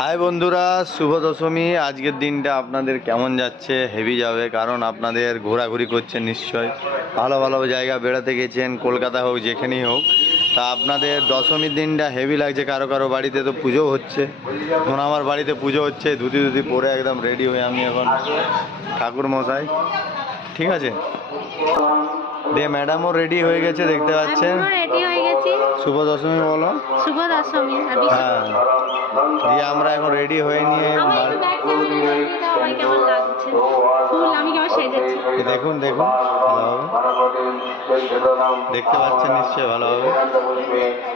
High বন্ধুরা, শুভ দশমী। আজকের দিনটা আপনাদের কেমন যাচ্ছে? হেভি যাবে, কারণ আপনাদের ঘোরাঘুরি করছেন নিশ্চয়, ভালো ভালো জায়গা বেড়াতে গেছেন, কলকাতা হোক যেখানেই হোক। তা আপনাদের দশমীর দিনটা হেভি লাগছে। কারো কারো বাড়িতে তো পুজো হচ্ছে, এখন আমার বাড়িতে পুজো হচ্ছে। ধুতি ধুতি পরে একদম রেডি হয়ে আমি এখন ঠাকুর মশাই, ঠিক আছে। দিয়ে ম্যাডামও রেডি হয়ে গেছে, দেখতে পাচ্ছেন। রেডি হয়ে গেছি। শুভ দশমী বলো। শুভ দশমী। হ্যাঁ, দিয়ে আমরা এখন রেডি হয়ে নিয়ে কেমন লাগছে ফুল, আমি কেমন সেজেছি দেখুন দেখুন, ভালোভাবে দেখতে পাচ্ছেন নিশ্চয়ই ভালোভাবে।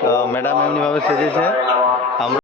তো ম্যাডাম এমনিভাবে সেজেছে। আমরা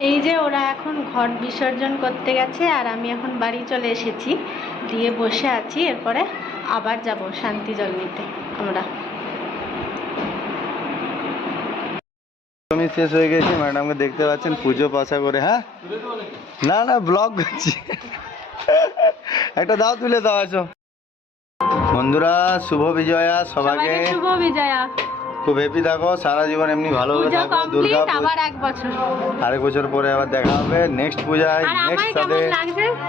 এই যে ওরা এখন ঘট বিসর্জন করতে গেছে, আর আমি এখন বাড়ি চলে এসেছি, দিয়ে বসে আছি। এরপরে আবার যাব শান্তি জল নিতে আমরা। দশমী শেষ হয়ে গেছে, ম্যাডামকে দেখতে পাচ্ছেন পুজো পাশা করে। হ্যাঁ, না না, ব্লগ করছি। একটা দাও, তুলে দাও। আছো বন্ধুরা, শুভ বিজয়া সবাইকে। শুভ বিজয়া। খুব হ্যাপি থাকো, সারা জীবন এমনি ভালোভাবে থাকো। দুর্গা আবার এক বছর, আরেক বছর পরে আবার দেখা হবে নেক্সট পূজায়, নেক্সট সাথে।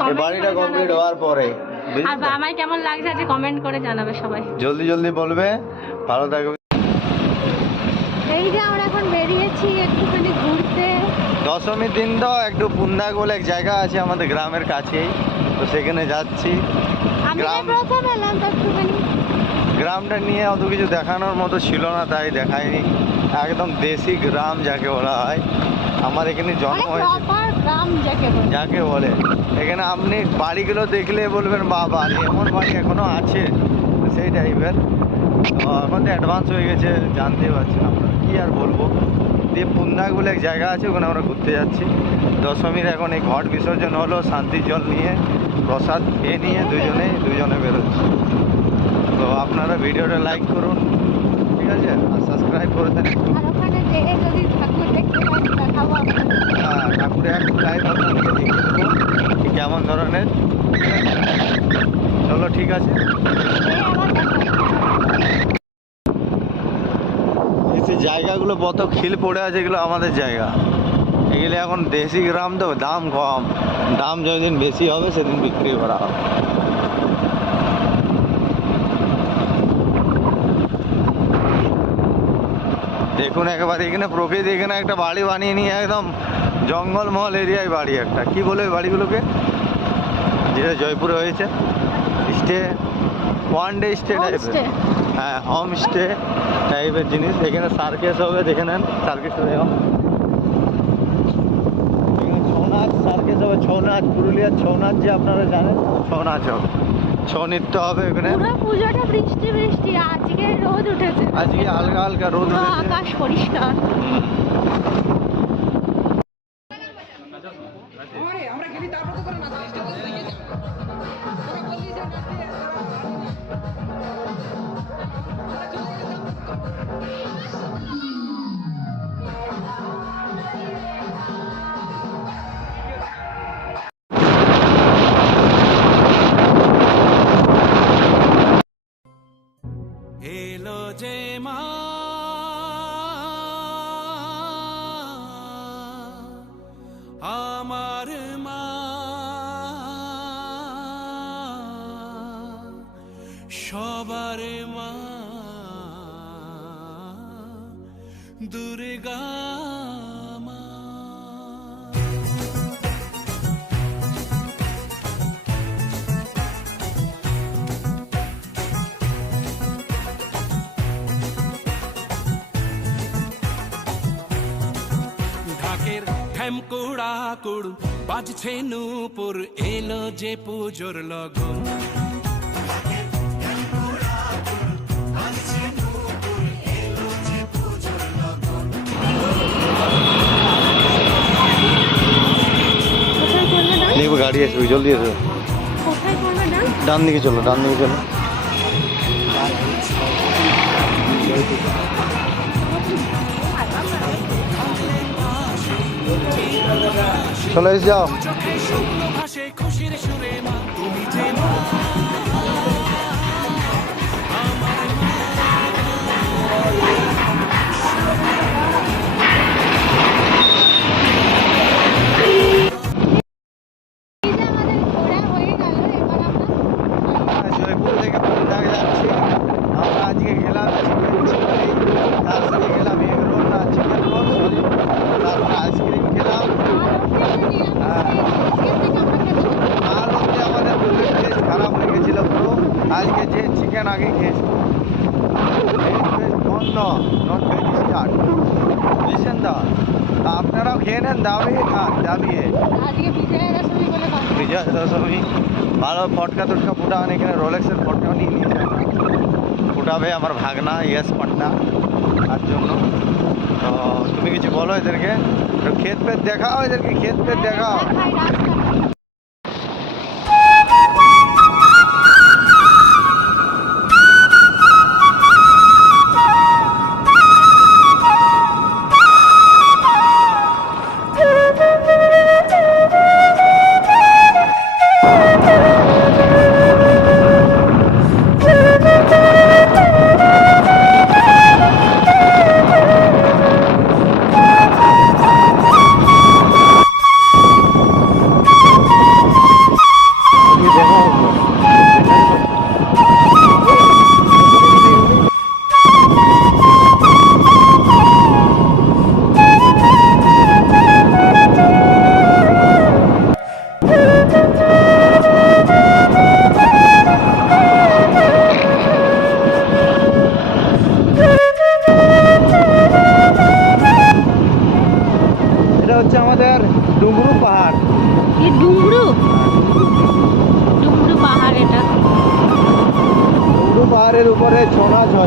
এই বাড়িটা কমপ্লিট হওয়ার পরে আমায় কেমন লাগছে আজকে কমেন্ট করে জানাবে সবাই, জলদি জলদি বলবে। ভালো থাকবে। এই যে আমরা এখন বেরিয়েছি। যাচ্ছি একটুখানি ঘুরতে। দশমীর দিন তো একটু পুন্নাগ বলে এক জায়গা আছে আমাদের গ্রামের কাছেই, তো সেখানে যাচ্ছি। আমি গ্রাম প্রথম এলাম তো একটুখানি। গ্রামটা নিয়ে অত কিছু দেখানোর মতো ছিল না, তাই দেখায়নি। একদম দেশি গ্রাম যাকে বলা হয়, আমার এখানে জন্ম মানে হয়েছে প্রপার গ্রাম যাকে বলে। এখানে আপনি বাড়িগুলো দেখলে বলবেন বাবা এমন বাড়ি এখনো আছে, সেই টাইপের। তো এখন তো অ্যাডভান্স হয়ে গেছে, জানতেই পারছেন আপনারা, কি আর বলবো। দিয়ে পুন্নাগ বলে এক জায়গা আছে, ওখানে আমরা ঘুরতে যাচ্ছি। দশমীর এখন এই ঘট বিসর্জন হলো, শান্তির জল নিয়ে প্রসাদ খেয়ে নিয়ে দুজনে বেরোচ্ছি। তো আপনারা ভিডিওটা লাইক করুন, ঠিক আছে, আর সাবস্ক্রাইব করে দেন। আর ওখানে যেয়ে যদি ঠাকুর দেখতে পাই দেখাবো আপনাদের। হ্যাঁ, ঠাকুরের এক লাইভ আপনাদেরকে দেখিয়ে দেবো কি কেমন ধরনের। চলো ঠিক আছে। যেয়ে আবার দেখাবো। এই যে জায়গাগুলো কত খিল পড়ে আছে, এগুলো আমাদের জায়গা। এগুলো এখন দেশি গ্রাম তো, দাম কম, দাম যেদিন বেশি হবে সেদিন বিক্রি করা হবে। দেখুন একবার এখানে প্রকৃতি, এখানে একটা বাড়ি বানিয়ে নিয়ে একদম জঙ্গলমহল এরিয়ায় বাড়ি একটা, কি বলে ওই বাড়িগুলোকে, যেটা জয়পুরে হয়েছে, স্টে, ওয়ান ডে স্টে টাইপের। Homestay। হ্যাঁ, হোম স্টে টাইপের জিনিস। এখানে সার্কেস হবে, দেখে নেন সার্কেস হবে। এখানে ছৌ নাচ সার্কেস হবে, ছৌ নাচ, পুরুলিয়ার ছৌ নাচ যে আপনারা জানেন, ছৌ নাচ হবে, ছৌ নৃত্য হবে এখানে। পুরো পুজোটা বৃষ্টি বৃষ্টি, আজকে রোদ উঠেছে, আজকে হালকা হালকা রোদ পুরো উঠেছে। আকাশ পরিষ্কার। আমরা গেলি তারপর তো করে না জিনিসটা বলতে গেছি তোরা বললি যে না দিয়ে এলো যে মা আমার মা সবার মা দুর্গা মা। ঢাকের ঠ্যামকুড়া কুড় বাজছে নূপুর, এলো যে পুজোর লগন। কোথায় করবে না? দেখবো গাড়ি আসবে, জলদি এসো। কোথায় করবে না? ডান দিকে চলো, ডান দিকে চলো। চলে এসে যাও। চোখে স্বপ্ন ভাসে খুশির সুরে মা তুমি যে মা এই যে আমাদের ঘোরা হয়ে গেল, এবার আমরা জয়পুর থেকে পুন্নাগ যাচ্ছি। আমরা আজকে গেলাম চিকেন চিলি, তার সাথে গেলাম এগ রোল, না চিকেন রোল সরি, তারপরে আইসক্রিম খেলাম। কাল অব্দি আমাদের দুধের টেস্ট খারাপ হয়ে গেছিল পুরো, আজকে যে চিকেন আগে খেয়েছি বন্ধ, নট ভেজ স্টার্ট, বুঝছেন তো? তা আপনারাও খেয়ে নেন, দাবিয়ে খান, দাবিয়ে। আজকে বিজয়া দশমী বলে কথা। বিজয়া দশমী ভালো ফটকা টটকা ফুটান, এখানে রোলেক্সের ফটকাও নিয়ে নিয়েছে আমরা। ফুটাবে আমার ভাগনা ইয়েস পাটনা, তার জন্য। তো তুমি কিছু বলো এদেরকে, ক্ষেত পেট দেখাও, এদেরকে ক্ষেত পেট দেখাও। দেখাই রাস্তাটা।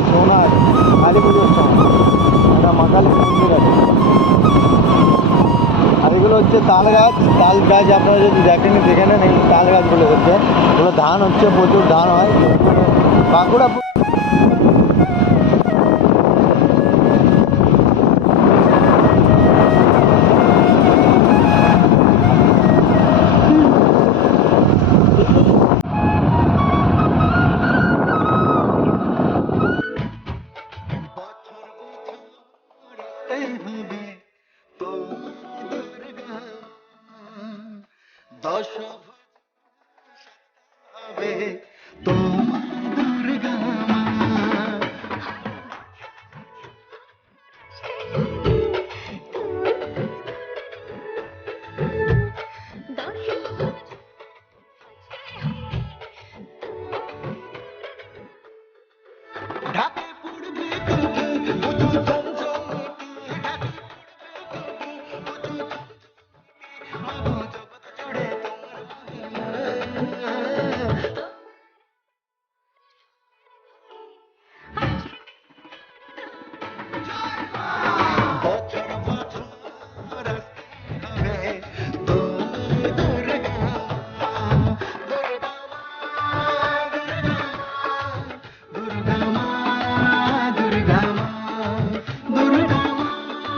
সোনার কালী পুজোর সময় একটা মা কালী মন্দির আছে। আর এগুলো হচ্ছে তাল গাছ। তাল গাছ আপনারা যদি দেখেন দেখে নেন, এই তাল গাছগুলো হচ্ছে, এগুলো ধান হচ্ছে, প্রচুর ধান হয় বাঁকুড়া। দশ হবে তো